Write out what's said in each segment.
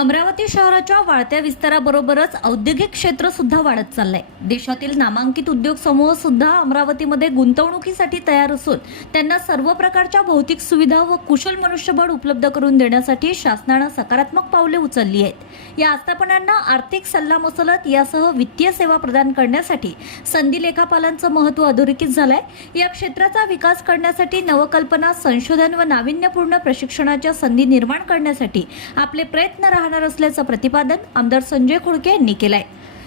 अमरावती शहराच्या वाढत्या विस्ताराबरोबरच औद्योगिक क्षेत्र सुद्धा वाढत चाललंय. देशातील नामांकित उद्योग समूह सुद्धा अमरावतीमध्ये गुंतवणुकीसाठी तयार असून त्यांना सर्व प्रकारच्या भौतिक सुविधा व कुशल मनुष्यबळ उपलब्ध करून देण्यासाठी शासनानं सकारात्मक पावले उचलली आहेत. या आस्थापनांना आर्थिक सल्लामसलत यासह वित्तीय सेवा प्रदान करण्यासाठी संधी लेखापालांचं महत्त्व अधोरेखित झालंय. या क्षेत्राचा विकास करण्यासाठी नवकल्पना संशोधन व नाविन्यपूर्ण प्रशिक्षणाच्या संधी निर्माण करण्यासाठी आपले प्रयत्न राहणार असल्याचं प्रतिपादन आमदार संजय खुडके यांनी केलंय.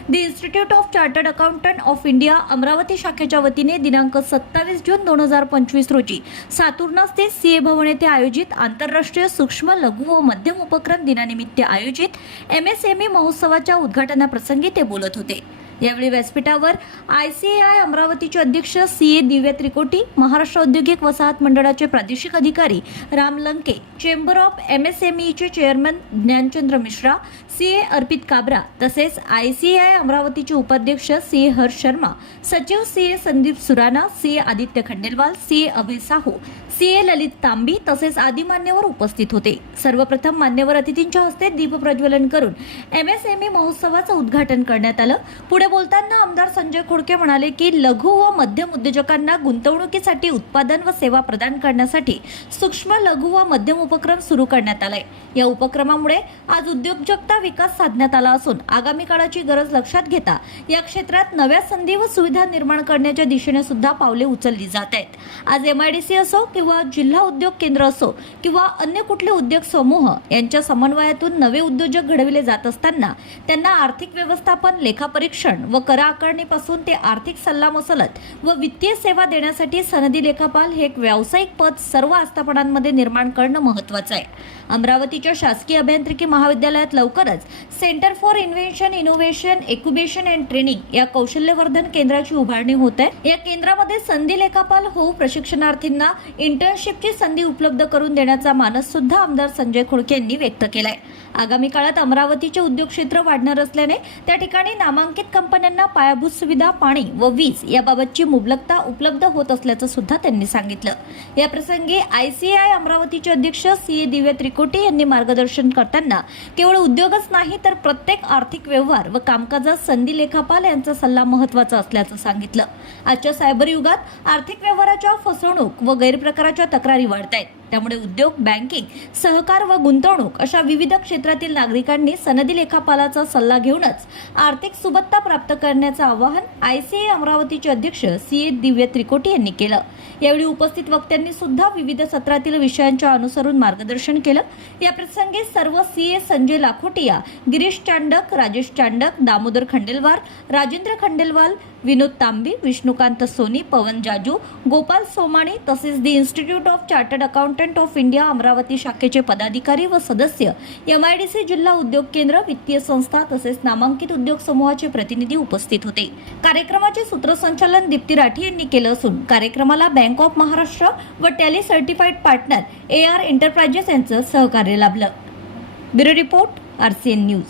The institute of chartered accountant of India Amravati शाखेच्या वतीने दिनांक सत्तावीस जून दोन हजार पंचवीस रोजी सातुर्णा स्थित सीए भवन येथे आयोजित आंतरराष्ट्रीय सूक्ष्म लघु व मध्यम उपक्रम दिनानिमित्त आयोजित एम एस एम ई महोत्सवाच्या उद्घाटनाप्रसंगी ते बोलत होते. यावेळी व्यासपीठावर आय सी ए आय अमरावतीचे अध्यक्ष सी ए दिव्या त्रिकोटी महाराष्ट्र औद्योगिक वसाहत मंडळाचे प्रादेशिक अधिकारी Ram Lanke chamber of M S M ईचे chairman Gyanchandra Mishra C A Arpit Kabra तसेच आय सी आय अमरावतीचे उपाध्यक्ष सी ए हर्ष शर्मा सचिव C A Sandeep Surana C A Aditya Khandelwal C A Abhay Sahu C A Lalit Tambi तसेच आदी मान्यवर उपस्थित होते. सर्वप्रथम मान्यवर अतिथींच्या हस्ते दीपप्रज्वलन करून एम एस एम ई महोत्सवाचं उद्घाटन करण्यात आलं. पुढे बोलताना आमदार संजय खोडके म्हणाले की लघु व मध्यम उद्योजकांना गुंतवणुकीसाठी उत्पादन व सेवा प्रदान करण्यासाठी सूक्ष्म लघु व मध्यम उपक्रम सुरू करण्यात आलाय. या उपक्रमामुळे आज उद्योजकता विकास साधण्यात आला असून आगामी काळाची गरज लक्षात घेता या क्षेत्रात नव्या संधी व सुविधा निर्माण करण्याच्या दिशेने सुद्धा पावले उचलली जात आहेत. आज एम आय डी सी असो किंवा जिल्हा उद्योग केंद्र असो किंवा अन्य कुठले उद्योग समूह यांच्या समन्वयातून नवे उद्योजक घडविले जात असताना त्यांना आर्थिक व्यवस्थापन लेखापरीक्षण व कर आकारणीपासून ते आर्थिक सल्लामसलत व वित्तीय सेवा देण्यासाठी सनदी लेखापाल हे एक व्यावसायिक पद सर्व आस्थापनांमध्ये निर्माण करणं महत्वाचं आहे. अमरावतीच्या शासकीय अभियांत्रिकी महाविद्यालयात लवकरच centre for invention innovation incubation and training या कौशल्यवर्धन केंद्राची उभारणी होत आहे. या केंद्रामध्ये संधी लेखापाल होऊ प्रशिक्षणार्थींना इंटर्नशिपची संधी उपलब्ध करून देण्याचा मानस सुद्धा आमदार संजय खोडके यांनी व्यक्त केलाय. आगामी काळात अमरावतीचे उद्योग क्षेत्र वाढणार असल्याने त्या ठिकाणी नामांकित कंपन्यांना पायाभूत सुविधा पाणी व वीज याबाबतची मुबलकता उपलब्ध होत असल्याचं सुद्धा त्यांनी सांगितलं. या प्रसंगी आय अमरावतीचे अध्यक्ष सी. ए दिव्या त्रिकोटी यांनी मार्गदर्शन करताना केवळ उद्योगच नाही तर प्रत्येक आर्थिक व्यवहार व कामकाजात संधी लेखापाल यांचा सल्ला महत्त्वाचा असल्याचं सांगितलं. आजच्या सायबर युगात आर्थिक व्यवहाराच्या फसवणूक व गैरप्रकाराच्या तक्रारी वाढत आहेत त्यामुळे उद्योग बँकिंग सहकार व गुंतवणूक अशा विविध क्षेत्रातील नागरिकांनी सनदी लेखापालाचा सल्ला घेऊनच आर्थिक सुबत्ता प्राप्त करण्याचं आवाहन आय सी ए अमरावतीचे अध्यक्ष सी ए दिव्य त्रिकोटी यांनी केलं. यावेळी उपस्थित वक्त्यांनी सुद्धा विविध सत्रातील विषयांच्या अनुसरून मार्गदर्शन केलं. या प्रसंगी सर्व सी ए संजय लाखोटिया गिरीश चांडक राजेश चांडक दामोदर खंडेलवार राजेंद्र खंडेलवाल विनोद तांबी विष्णुकांत सोनी पवन जाजू गोपाल सोमाणी तसेच the institute of chartered accountant of India Amravati शाखेचे पदाधिकारी व सदस्य एम आय डी सी जिल्हा उद्योग केंद्र वित्तीय संस्था तसेच नामांकित उद्योग समूहाचे प्रतिनिधी उपस्थित होते. कार्यक्रमाचे सूत्रसंचालन दीप्ती राठी यांनी केलं असून कार्यक्रमाला बँक ऑफ महाराष्ट्र व Tally certified partner A R enterprises यांचं सहकार्य लाभलं. Bureau report R C N news.